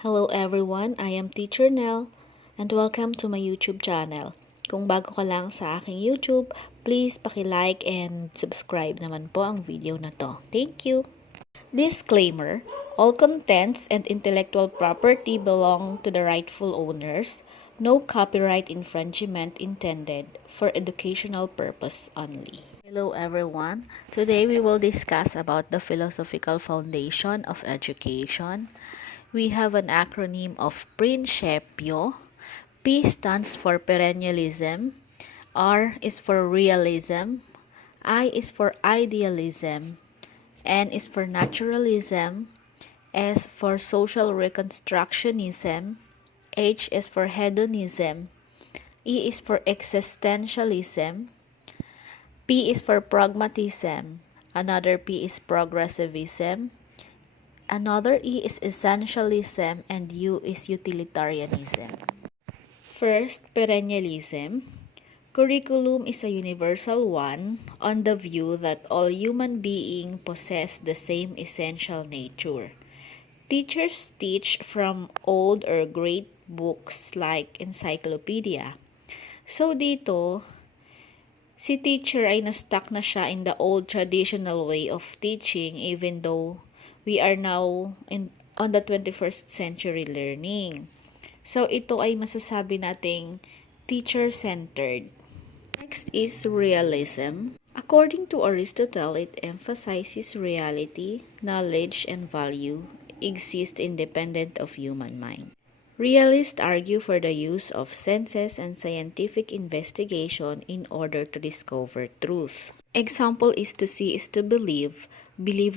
Hello everyone, I am Teacher Nell and welcome to my YouTube channel. Kung bago ka lang sa aking YouTube, please paki-like and subscribe naman po ang video na to. Thank you! Disclaimer: all contents and intellectual property belong to the rightful owners. No copyright infringement intended for educational purpose only. Hello everyone. Today we will discuss about the philosophical foundation of education. We have an acronym of Principio. P stands for perennialism. R is for realism. I is for idealism. N is for naturalism. S for social reconstructionism. H is for hedonism. E is for existentialism. P is for pragmatism. Another P is progressivism. Another E is essentialism, and U is utilitarianism. First, perennialism. Curriculum is a universal one on the view that all human beings possess the same essential nature. Teachers teach from old or great books like encyclopedia. So dito, si teacher ay na-stuck na siya in the old traditional way of teaching even though we are now on the 21st century learning. So, ito ay masasabi nating teacher-centered. Next is realism. According to Aristotle, it emphasizes reality, knowledge, and value exist independent of human mind. Realists argue for the use of senses and scientific investigation in order to discover truth. Example is to see is to believe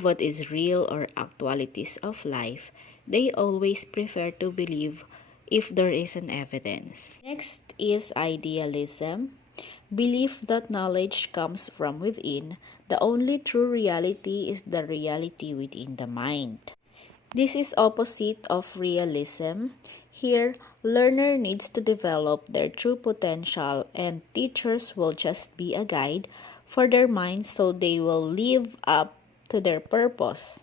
what is real or actualities of life. They always prefer to believe if there is an evidence. Next is idealism. Belief that knowledge comes from within. The only true reality is the reality within the mind. This is opposite of realism. Here, learner needs to develop their true potential and teachers will just be a guide for their minds so they will live up to their purpose.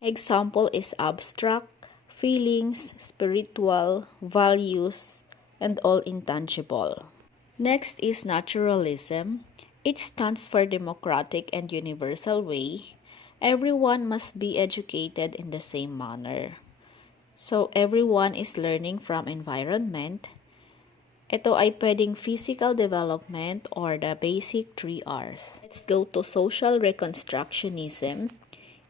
Example is abstract, feelings, spiritual, values, and all intangible. Next is naturalism. It stands for democratic and universal way. Everyone must be educated in the same manner. So, everyone is learning from environment. Ito ay pwedeng physical development or the basic 3 R's. Let's go to social reconstructionism.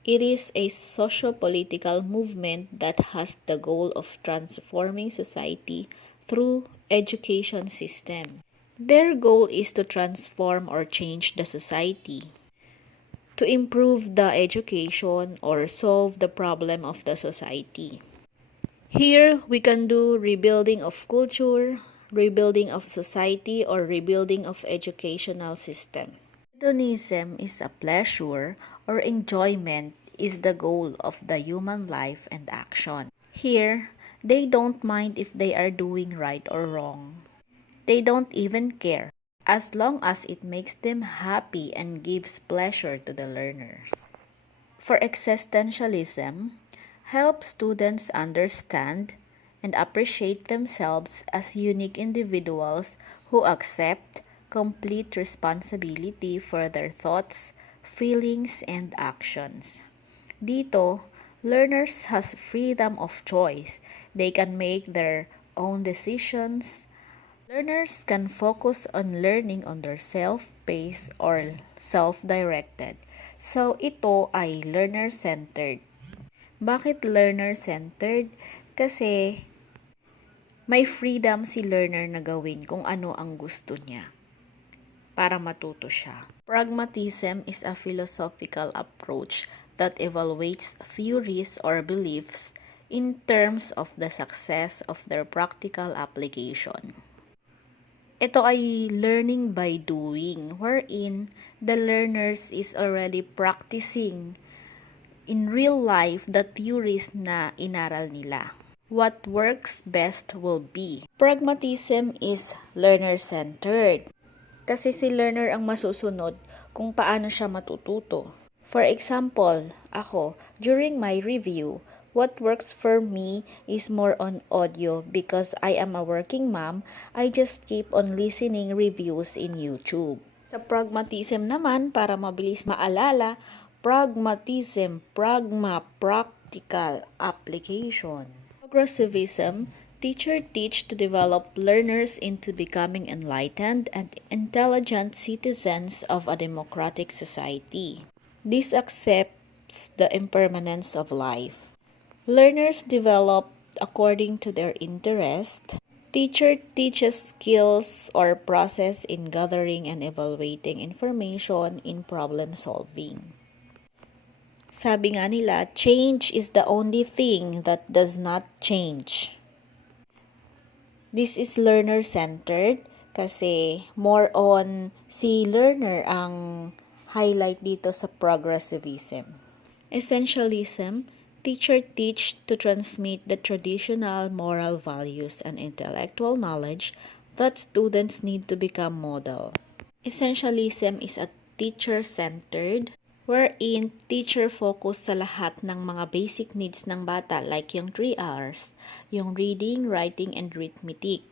It is a socio-political movement that has the goal of transforming society through education system. Their goal is to transform or change the society, to improve the education or solve the problem of the society. Here, we can do rebuilding of culture, rebuilding of society, or rebuilding of educational system. Hedonism is a pleasure or enjoyment is the goal of the human life and action. Here, they don't mind if they are doing right or wrong. They don't even care, as long as it makes them happy and gives pleasure to the learners. For existentialism, help students understand and appreciate themselves as unique individuals who accept complete responsibility for their thoughts, feelings, and actions. Dito, learners has freedom of choice. They can make their own decisions. Learners can focus on learning on their self-paced or self-directed. So, ito ay learner-centered. Bakit learner-centered? Kasi may freedom si learner na gawin kung ano ang gusto niya para matuto siya. Pragmatism is a philosophical approach that evaluates theories or beliefs in terms of the success of their practical application. Ito ay learning by doing, wherein the learners is already practicing in real life the theories na inaral nila. What works best will be. Pragmatism is learner-centered. Kasi si learner ang masusunod kung paano siya matututo. For example, ako, during my review, What works for me is more on audio because I am a working mom. I just keep on listening reviews in YouTube. Sa pragmatism naman, para mabilis maalala, pragmatism, practical application. Progressivism, teacher teach to develop learners into becoming enlightened and intelligent citizens of a democratic society. This accepts the impermanence of life. Learners develop according to their interest. Teacher teaches skills or process in gathering and evaluating information in problem solving. Sabi nga nila, change is the only thing that does not change. This is learner-centered kasi more on si learner ang highlight dito sa progressivism. Essentialism, teacher teach to transmit the traditional moral values and intellectual knowledge that students need to become model. Essentialism is a teacher-centered wherein teacher focus sa lahat ng mga basic needs ng bata like yung 3 R's, yung reading, writing, and arithmetic.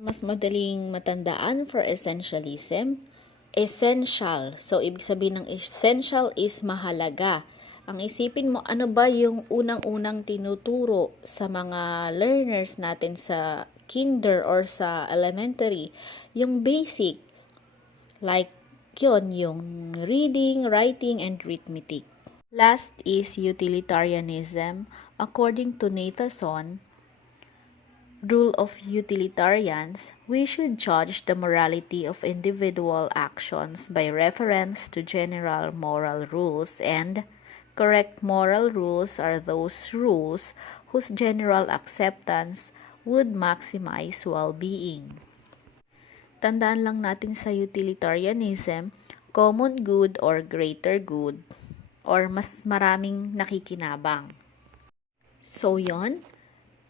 Mas madaling matandaan for essentialism, essential. So, ibig sabihin ng essential is mahalaga. Ang isipin mo, ano ba yung unang-unang tinuturo sa mga learners natin sa kinder or sa elementary? Yung basic, like yun, yung reading, writing, and arithmetic. Last is utilitarianism. According to Nathanson, rule of utilitarians, we should judge the morality of individual actions by reference to general moral rules, and correct moral rules are those rules whose general acceptance would maximize well-being. Tandaan lang natin sa utilitarianism, common good or greater good, or mas maraming nakikinabang. So yon,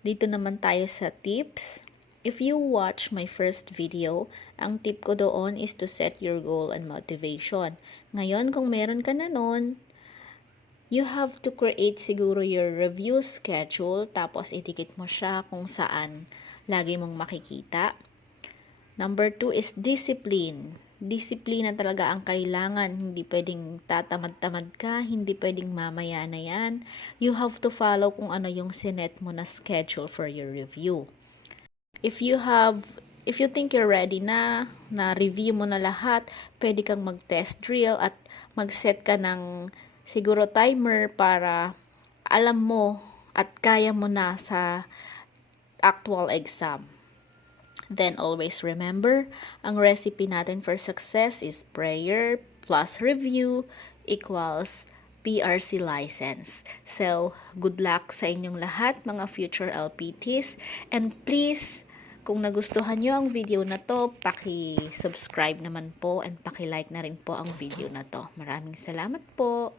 dito naman tayo sa tips. If you watch my first video, ang tip ko doon is to set your goal and motivation. Ngayon, kung meron ka na nun, you have to create siguro your review schedule, tapos idikit mo siya kung saan lagi mong makikita. Number 2 is discipline. Disiplina talaga ang kailangan. Hindi pwedeng tatamad-tamad ka, hindi pwedeng mamaya na yan. You have to follow kung ano yung sinet mo na schedule for your review. If you think you're ready na review mo na lahat, pwede kang mag-test drill at mag-set ka ng siguro timer para alam mo at kaya mo na sa actual exam. Then always remember, ang recipe natin for success is prayer plus review equals PRC license. So, good luck sa inyong lahat mga future LPTs, and please, kung nagustuhan nyo ang video na to, paki-subscribe naman po and paki-like na rin po ang video na to. Maraming salamat po!